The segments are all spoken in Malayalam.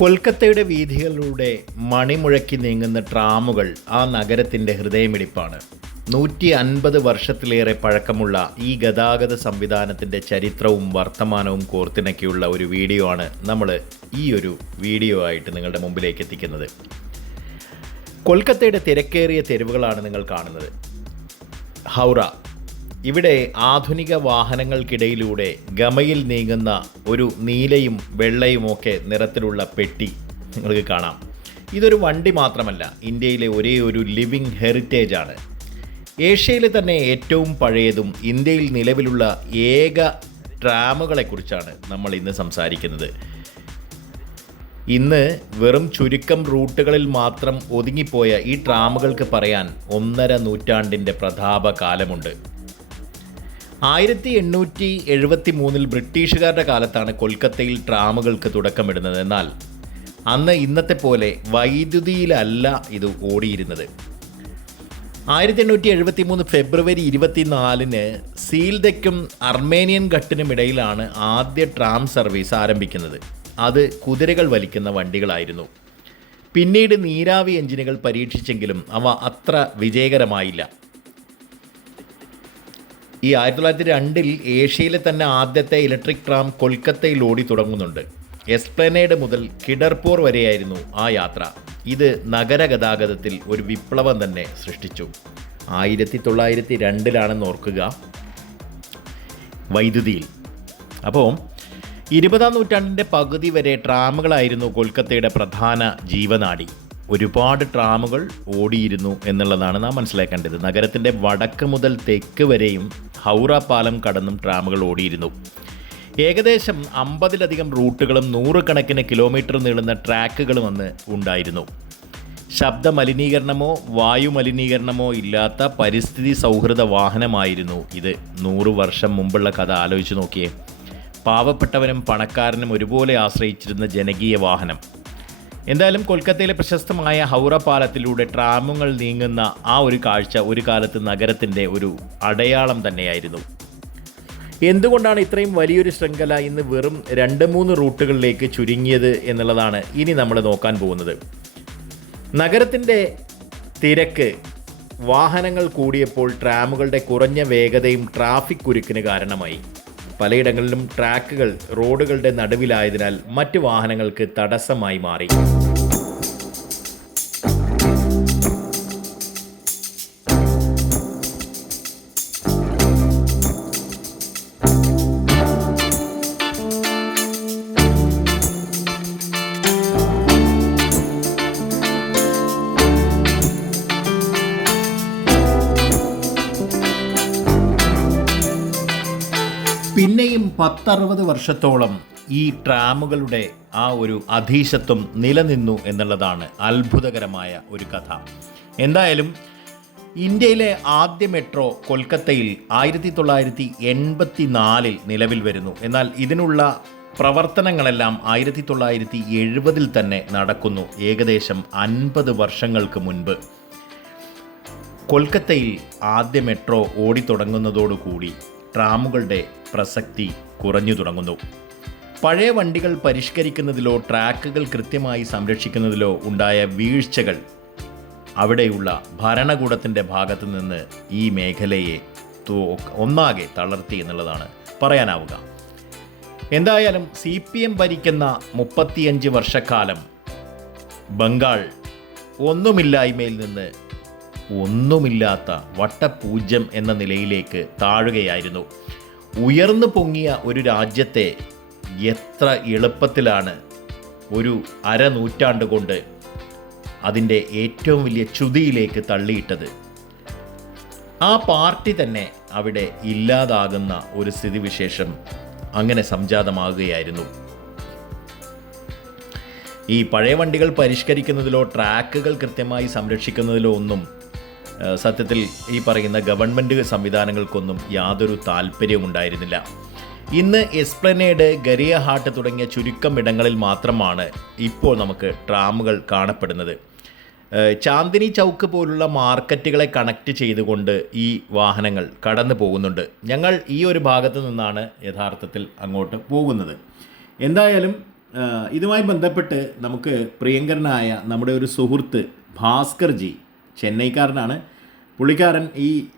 കൊൽക്കത്തയുടെ വീഥികളിലൂടെ മണിമുഴക്കി നീങ്ങുന്ന ട്രാമുകൾ ആ നഗരത്തിൻ്റെ ഹൃദയമിടിപ്പാണ്. 150 വർഷത്തിലേറെ പഴക്കമുള്ള ഈ ഗതാഗത സംവിധാനത്തിൻ്റെ ചരിത്രവും വർത്തമാനവും കോർത്തിണക്കിയുള്ള ഒരു വീഡിയോ ആണ് നമ്മൾ ഈ ഒരു വീഡിയോ ആയിട്ട് നിങ്ങളുടെ മുമ്പിലേക്ക് എത്തിക്കുന്നത്. കൊൽക്കത്തയുടെ തിരക്കേറിയ തെരുവുകളാണ് നിങ്ങൾ കാണുന്നത്. ഹൗറ, ഇവിടെ ആധുനിക വാഹനങ്ങൾക്കിടയിലൂടെ ഗമയിൽ നീങ്ങുന്ന ഒരു നീലയും വെള്ളയുമൊക്കെ നിറത്തിലുള്ള പെട്ടി നിങ്ങൾക്ക് കാണാം. ഇതൊരു വണ്ടി മാത്രമല്ല, ഇന്ത്യയിലെ ഒരേ ഒരു ലിവിങ് ഹെറിറ്റേജ് ആണ്. ഏഷ്യയിലെ തന്നെ ഏറ്റവും പഴയതും ഇന്ത്യയിൽ നിലവിലുള്ള ഏക ട്രാമുകളെക്കുറിച്ചാണ് നമ്മൾ ഇന്ന് സംസാരിക്കുന്നത്. ഇന്ന് വെറും ചുരുക്കം റൂട്ടുകളിൽ മാത്രം ഒതുങ്ങിപ്പോയ ഈ ട്രാമുകൾക്ക് പറയാൻ 1.5 നൂറ്റാണ്ടിൻ്റെ പ്രതാപകാലമുണ്ട്. 1873 ബ്രിട്ടീഷുകാരുടെ കാലത്താണ് കൊൽക്കത്തയിൽ ട്രാമുകൾക്ക് തുടക്കമിടുന്നത്. എന്നാൽ അന്ന് ഇന്നത്തെ പോലെ വൈദ്യുതിയിലല്ല ഇത് ഓടിയിരുന്നത്. 1873 ഫെബ്രുവരി 24 സീൽദയ്ക്കും അർമേനിയൻ ഘട്ടിനുമിടയിലാണ് ആദ്യ ട്രാം സർവീസ് ആരംഭിക്കുന്നത്. അത് കുതിരകൾ വലിക്കുന്ന വണ്ടികളായിരുന്നു. പിന്നീട് നീരാവി എഞ്ചിനുകൾ പരീക്ഷിച്ചെങ്കിലും അവ അത്ര വിജയകരമായില്ല. ഈ 1902 ഏഷ്യയിലെ തന്നെ ആദ്യത്തെ ഇലക്ട്രിക് ട്രാം കൊൽക്കത്തയിൽ ഓടി തുടങ്ങുന്നുണ്ട്. എസ്പ്ലനേഡ് മുതൽ കിഡർപൂർ വരെയായിരുന്നു ആ യാത്ര. ഇത് നഗര ഗതാഗതത്തിൽ ഒരു വിപ്ലവം തന്നെ സൃഷ്ടിച്ചു. 1902 ഓർക്കുക, വൈദ്യുതിയിൽ. അപ്പോൾ 20-ാം നൂറ്റാണ്ടിൻ്റെ പകുതി വരെ ട്രാമുകളായിരുന്നു കൊൽക്കത്തയുടെ പ്രധാന ജീവനാഡി. ഒരുപാട് ട്രാമുകൾ ഓടിയിരുന്നു എന്നുള്ളതാണ് നാം മനസ്സിലാക്കേണ്ടത്. നഗരത്തിൻ്റെ വടക്ക് മുതൽ തെക്ക് വരെയും ഹൗറ പാലം കടന്നും ട്രാമുകൾ ഓടിയിരുന്നു. ഏകദേശം 50-ലധികം റൂട്ടുകളും 100 കണക്കിന് കിലോമീറ്റർ നീളുന്ന ട്രാക്കുകളും അന്ന് ഉണ്ടായിരുന്നു. ശബ്ദ മലിനീകരണമോ വായുമലിനീകരണമോ ഇല്ലാത്ത പരിസ്ഥിതി സൗഹൃദ വാഹനമായിരുന്നു ഇത്. 100 വർഷം മുമ്പുള്ള കഥ ആലോചിച്ച് നോക്കിയേ. പാവപ്പെട്ടവനും പണക്കാരനും ഒരുപോലെ ആശ്രയിച്ചിരുന്ന ജനകീയ വാഹനം. എന്തായാലും കൊൽക്കത്തയിലെ പ്രശസ്തമായ ഹൗറ പാലത്തിലൂടെ ട്രാമുകൾ നീങ്ങുന്ന ആ ഒരു കാഴ്ച ഒരു കാലത്ത് നഗരത്തിൻ്റെ ഒരു അടയാളം തന്നെയായിരുന്നു. എന്തുകൊണ്ടാണ് ഇത്രയും വലിയൊരു ശൃംഖല ഇന്ന് വെറും 2-3 റൂട്ടുകളിലേക്ക് ചുരുങ്ങിയത് എന്നുള്ളതാണ് ഇനി നമ്മൾ നോക്കാൻ പോകുന്നത്. നഗരത്തിൻ്റെ തിരക്ക്, വാഹനങ്ങൾ കൂടിയപ്പോൾ ട്രാമുകളുടെ കുറഞ്ഞ വേഗതയും ട്രാഫിക് കുരുക്കിന് കാരണമായി. പലയിടങ്ങളിലും ട്രാക്കുകൾ റോഡുകളുടെ നടുവിലായതിനാൽ മറ്റ് വാഹനങ്ങൾക്ക് തടസ്സമായി മാറി. പിന്നെയും 10-60 വർഷത്തോളം ഈ ട്രാമുകളുടെ ആ ഒരു അധീശത്വം നിലനിന്നു എന്നുള്ളതാണ് അത്ഭുതകരമായ ഒരു കഥ. എന്തായാലും ഇന്ത്യയിലെ ആദ്യ മെട്രോ കൊൽക്കത്തയിൽ 1984 നിലവിൽ വരുന്നു. എന്നാൽ ഇതിനുള്ള പ്രവർത്തനങ്ങളെല്ലാം 1970 തന്നെ നടക്കുന്നു. ഏകദേശം 50 വർഷങ്ങൾക്ക് മുൻപ് കൊൽക്കത്തയിൽ ആദ്യ മെട്രോ ഓടിത്തുടങ്ങുന്നതോടുകൂടി ട്രാമുകളുടെ പ്രസക്തി കുറഞ്ഞു തുടങ്ങുന്നു. പഴയ വണ്ടികൾ പരിഷ്കരിക്കുന്നതിലോ ട്രാക്കുകൾ കൃത്യമായി സംരക്ഷിക്കുന്നതിലോ ഉണ്ടായ വീഴ്ചകൾ അവിടെയുള്ള ഭരണകൂടത്തിൻ്റെ ഭാഗത്തു നിന്ന് ഈ മേഖലയെ ഒന്നാകെ തളർത്തി എന്നുള്ളതാണ് പറയാനാവുക. എന്തായാലും CPM ഭരിക്കുന്ന 35 വർഷക്കാലം ബംഗാൾ ഒന്നുമില്ലായ്മയിൽ നിന്ന് ഒന്നുമില്ലാത്ത വട്ടപൂജ്യം എന്ന നിലയിലേക്ക് താഴുകയായിരുന്നു. ഉയർന്നു പൊങ്ങിയ ഒരു രാജ്യത്തെ എത്ര എളുപ്പത്തിലാണ് ഒരു അരനൂറ്റാണ്ട് കൊണ്ട് അതിൻ്റെ ഏറ്റവും വലിയ ച്യുതിയിലേക്ക് തള്ളിയിട്ടത്. ആ പാർട്ടി തന്നെ അവിടെ ഇല്ലാതാകുന്ന ഒരു സ്ഥിതിവിശേഷം അങ്ങനെ സംജാതമാകുകയായിരുന്നു. ഈ പഴയ വണ്ടികൾ പരിഷ്കരിക്കുന്നതിലോ ട്രാക്കുകൾ കൃത്യമായി സംരക്ഷിക്കുന്നതിലോ ഒന്നും സത്യത്തിൽ ഈ പറയുന്ന ഗവൺമെൻറ് സംവിധാനങ്ങൾക്കൊന്നും യാതൊരു താല്പര്യവും ഉണ്ടായിരുന്നില്ല. ഇന്ന് എസ്പ്ലനേഡ്, ഗരിയഹാട്ട് തുടങ്ങിയ ചുരുക്കം ഇടങ്ങളിൽ മാത്രമാണ് ഇപ്പോൾ നമുക്ക് ട്രാമുകൾ കാണപ്പെടുന്നത്. ചാന്ദിനി ചൗക്ക് പോലുള്ള മാർക്കറ്റുകളെ കണക്ട് ചെയ്തുകൊണ്ട് ഈ വാഹനങ്ങൾ കടന്നു പോകുന്നുണ്ട്. ഞങ്ങൾ ഈ ഒരു ഭാഗത്തു നിന്നാണ് യഥാർത്ഥത്തിൽ അങ്ങോട്ട് പോകുന്നത്. എന്തായാലും ഇതുമായി ബന്ധപ്പെട്ട് നമുക്ക് പ്രിയങ്കരനായ നമ്മുടെ ഒരു സുഹൃത്ത് ഭാസ്കർജി, ചെന്നൈക്കാരനാണ് പുള്ളിക്കാരൻ,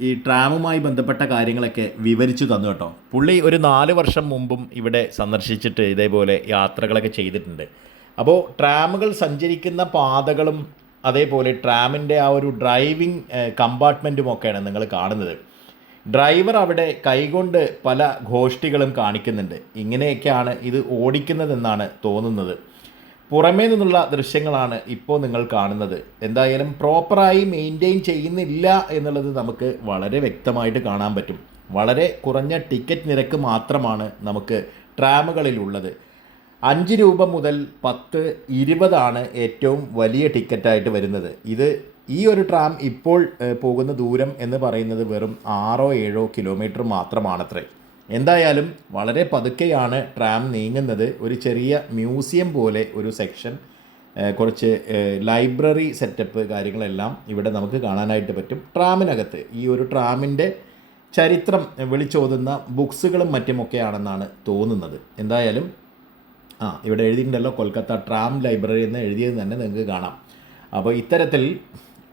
ഈ ട്രാമുമായി ബന്ധപ്പെട്ട കാര്യങ്ങളൊക്കെ വിവരിച്ചു തന്നു കേട്ടോ. പുള്ളി ഒരു 4 വർഷം മുമ്പും ഇവിടെ സന്ദർശിച്ചിട്ട് ഇതേപോലെ യാത്രകളൊക്കെ ചെയ്തിട്ടുണ്ട്. അപ്പോൾ ട്രാമുകൾ സഞ്ചരിക്കുന്ന പാതകളും അതേപോലെ ട്രാമിൻ്റെ ആ ഒരു ഡ്രൈവിംഗ് കമ്പാർട്ട്മെൻറ്റും ഒക്കെയാണ് നിങ്ങൾ കാണുന്നത്. ഡ്രൈവർ അവിടെ കൈകൊണ്ട് പല ഘോഷ്ടികളും കാണിക്കുന്നുണ്ട്. ഇങ്ങനെയൊക്കെയാണ് ഇത് ഓടിക്കുന്നതെന്നാണ് തോന്നുന്നത്. പുറമേ നിന്നുള്ള ദൃശ്യങ്ങളാണ് ഇപ്പോൾ നിങ്ങൾ കാണുന്നത്. എന്തായാലും പ്രോപ്പറായി മെയിൻറ്റെയിൻ ചെയ്യുന്നില്ല എന്നുള്ളത് നമുക്ക് വളരെ വ്യക്തമായിട്ട് കാണാൻ പറ്റും. വളരെ കുറഞ്ഞ ടിക്കറ്റ് നിരക്ക് മാത്രമാണ് നമുക്ക് ട്രാമുകളിലുള്ളത്. 5 രൂപ മുതൽ 10, 20 ഏറ്റവും വലിയ ടിക്കറ്റായിട്ട് വരുന്നത്. ഈ ഒരു ട്രാം ഇപ്പോൾ പോകുന്ന ദൂരം എന്ന് പറയുന്നത് വെറും 6-7 കിലോമീറ്റർ മാത്രമാണത്രേ. എന്തായാലും വളരെ പതുക്കെയാണ് ട്രാം നീങ്ങുന്നത്. ഒരു ചെറിയ മ്യൂസിയം പോലെ ഒരു സെക്ഷൻ, കുറച്ച് ലൈബ്രറി സെറ്റപ്പ് കാര്യങ്ങളെല്ലാം ഇവിടെ നമുക്ക് കാണാനായിട്ട് പറ്റും. ട്രാമിനകത്ത് ഈ ഒരു ട്രാമിൻ്റെ ചരിത്രം വിളിച്ചോതുന്ന ബുക്സുകളും മറ്റുമൊക്കെയാണെന്നാണ് തോന്നുന്നത്. എന്തായാലും ഇവിടെ എഴുതിയിട്ടുണ്ടല്ലോ കൊൽക്കത്ത ട്രാം ലൈബ്രറി എന്ന് എഴുതിയത് തന്നെ നിങ്ങൾക്ക് കാണാം. അപ്പോൾ ഇത്തരത്തിൽ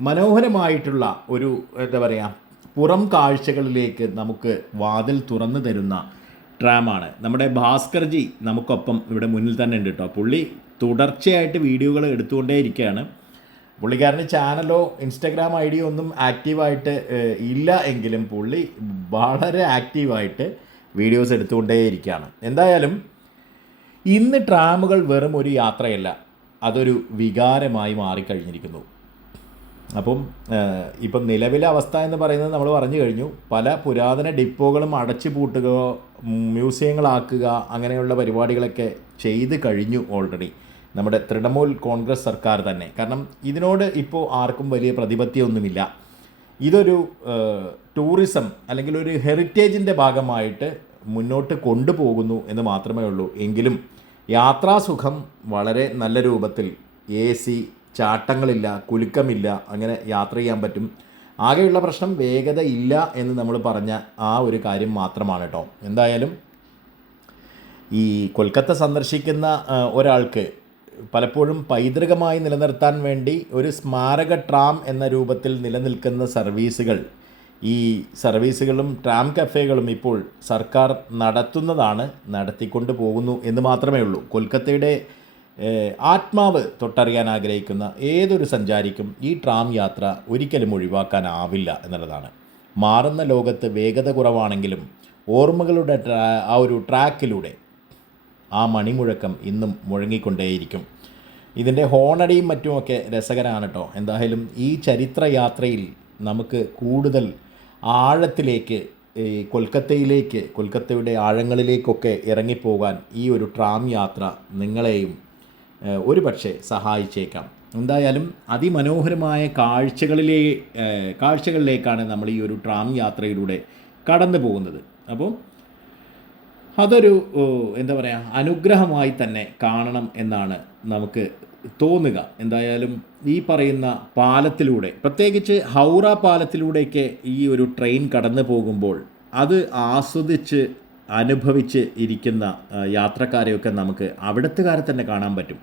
മനോഹരമായിട്ടുള്ള ഒരു എന്താ പറയുക, പുറം കാഴ്ചകളിലേക്ക് നമുക്ക് വാതിൽ തുറന്നു തരുന്ന ട്രാമാണ്. നമ്മുടെ ഭാസ്കർജി നമുക്കൊപ്പം ഇവിടെ മുന്നിൽ തന്നെ ഉണ്ട് കേട്ടോ. പുള്ളി തുടർച്ചയായിട്ട് വീഡിയോകൾ എടുത്തുകൊണ്ടേ ഇരിക്കുകയാണ്. പുള്ളിക്കാരന് ചാനലോ ഇൻസ്റ്റഗ്രാം ഐ ഡിയോ ഒന്നും ആക്റ്റീവായിട്ട് ഇല്ല എങ്കിലും പുള്ളി വളരെ ആക്റ്റീവായിട്ട് വീഡിയോസ് എടുത്തുകൊണ്ടേ ഇരിക്കുകയാണ്. എന്തായാലും ഇന്ന് ട്രാമുകൾ വെറും ഒരു യാത്രയല്ല, അതൊരു വികാരമായി മാറിക്കഴിഞ്ഞിരിക്കുന്നു. ഇപ്പം നിലവിലെ അവസ്ഥ എന്ന് പറയുന്നത് നമ്മൾ പറഞ്ഞു കഴിഞ്ഞു. പല പുരാതന ഡിപ്പോകളും അടച്ചു പൂട്ടുക, മ്യൂസിയങ്ങളാക്കുക, അങ്ങനെയുള്ള പരിപാടികളൊക്കെ ചെയ്ത് കഴിഞ്ഞു ഓൾറെഡി നമ്മുടെ തൃണമൂൽ കോൺഗ്രസ് സർക്കാർ തന്നെ. കാരണം ഇതിനോട് ഇപ്പോൾ ആർക്കും വലിയ പ്രതിപത്തിയൊന്നുമില്ല. ഇതൊരു ടൂറിസം അല്ലെങ്കിൽ ഒരു ഹെറിറ്റേജിൻ്റെ ഭാഗമായിട്ട് മുന്നോട്ട് കൊണ്ടുപോകുന്നു എന്ന് മാത്രമേ ഉള്ളൂ. എങ്കിലും യാത്രാസുഖം വളരെ നല്ല രൂപത്തിൽ, AC, ചാട്ടങ്ങളില്ല, കുലുക്കമില്ല, അങ്ങനെ യാത്ര ചെയ്യാൻ പറ്റും. ആകെയുള്ള പ്രശ്നം വേഗത ഇല്ല എന്ന് നമ്മൾ പറഞ്ഞ ആ ഒരു കാര്യം മാത്രമാണ് കേട്ടോ. എന്തായാലും ഈ കൊൽക്കത്ത സന്ദർശിക്കുന്ന ഒരാൾക്ക് പലപ്പോഴും പൈതൃകമായി നിലനിർത്താൻ വേണ്ടി ഒരു സ്മാരക ട്രാം എന്ന രൂപത്തിൽ നിലനിൽക്കുന്ന ഈ സർവീസുകളും ട്രാം കഫേകളും ഇപ്പോൾ സർക്കാർ നടത്തിക്കൊണ്ട് പോകുന്നു എന്ന് മാത്രമേ ഉള്ളൂ. കൊൽക്കത്തയുടെ ആത്മാവ് തൊട്ടറിയാൻ ആഗ്രഹിക്കുന്ന ഏതൊരു സഞ്ചാരിക്കും ഈ ട്രാം യാത്ര ഒരിക്കലും ഒഴിവാക്കാനാവില്ല എന്നുള്ളതാണ്. മാറുന്ന ലോകത്ത് വേഗത കുറവാണെങ്കിലും ഓർമ്മകളുടെ ആ ഒരു ട്രാക്കിലൂടെ ആ മണിമുഴക്കം ഇന്നും മുഴങ്ങിക്കൊണ്ടേയിരിക്കും. ഇതിൻ്റെ ഹോണടിയും മറ്റുമൊക്കെ രസകരമാണ് കേട്ടോ. എന്തായാലും ഈ ചരിത്രയാത്രയിൽ നമുക്ക് കൂടുതൽ ആഴത്തിലേക്ക്, കൊൽക്കത്തയുടെ ആഴങ്ങളിലേക്കൊക്കെ ഇറങ്ങിപ്പോകാൻ ഈ ഒരു ട്രാം യാത്ര നിങ്ങളെയും ഒരു പക്ഷേ സഹായിച്ചേക്കാം. എന്തായാലും അതിമനോഹരമായ കാഴ്ചകളിലേക്കാണ് നമ്മൾ ഈ ഒരു ട്രാം യാത്രയിലൂടെ കടന്നു പോകുന്നത്. അപ്പോൾ അതൊരു എന്താ പറയുക, അനുഗ്രഹമായി തന്നെ കാണണം എന്നാണ് നമുക്ക് തോന്നുക. എന്തായാലും ഈ പറയുന്ന പാലത്തിലൂടെ, പ്രത്യേകിച്ച് ഹൗറ പാലത്തിലൂടെയൊക്കെ ഈ ഒരു ട്രെയിൻ കടന്നു പോകുമ്പോൾ അത് ആസ്വദിച്ച് അനുഭവിച്ച് ഇരിക്കുന്ന യാത്രക്കാരെയൊക്കെ നമുക്ക് അവിടുത്തുകാരെ തന്നെ കാണാൻ പറ്റും.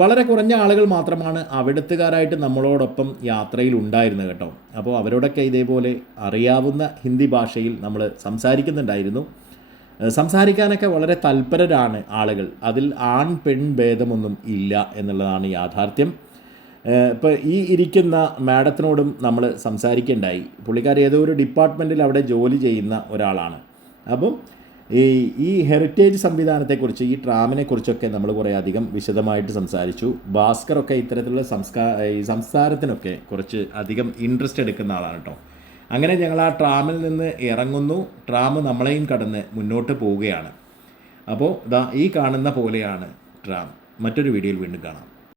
വളരെ കുറഞ്ഞ ആളുകൾ മാത്രമാണ് അവിടുത്തുകാരായിട്ട് നമ്മളോടൊപ്പം യാത്രയിൽ ഉണ്ടായിരുന്നത് കേട്ടോ. അപ്പോൾ അവരോടൊക്കെ ഇതേപോലെ അറിയാവുന്ന ഹിന്ദി ഭാഷയിൽ നമ്മൾ സംസാരിക്കുന്നുണ്ടായിരുന്നു. സംസാരിക്കാനൊക്കെ വളരെ തൽപരരാണ് ആളുകൾ. അതിൽ ആൺ പെൺ ഭേദമൊന്നും ഇല്ല എന്നുള്ളതാണ് യാഥാർത്ഥ്യം. ഇപ്പോൾ ഈ ഇരിക്കുന്ന മാഡത്തിനോടും നമ്മൾ സംസാരിക്കേണ്ടായി. പുള്ളിക്കാർ ഏതോ ഒരു ഡിപ്പാർട്ട്മെൻറ്റിൽ അവിടെ ജോലി ചെയ്യുന്ന ഒരാളാണ്. അപ്പം ഈ ഹെറിറ്റേജ് സംവിധാനത്തെക്കുറിച്ച്, ഈ ട്രാമിനെക്കുറിച്ചൊക്കെ നമ്മൾ കുറേ അധികം വിശദമായിട്ട് സംസാരിച്ചു. ഭാസ്കറൊക്കെ ഇത്തരത്തിലുള്ള സംസാരത്തിനൊക്കെ കുറച്ച് അധികം ഇൻട്രസ്റ്റ് എടുക്കുന്ന ആളാണ് കേട്ടോ. അങ്ങനെ ഞങ്ങൾ ആ ട്രാമിൽ നിന്ന് ഇറങ്ങുന്നു. ട്രാം നമ്മളെയും കടന്ന് മുന്നോട്ട് പോവുകയാണ്. അപ്പോൾ ഈ കാണുന്ന പോലെയാണ് ട്രാം. മറ്റൊരു വീഡിയോയിൽ വീണ്ടും കാണാം.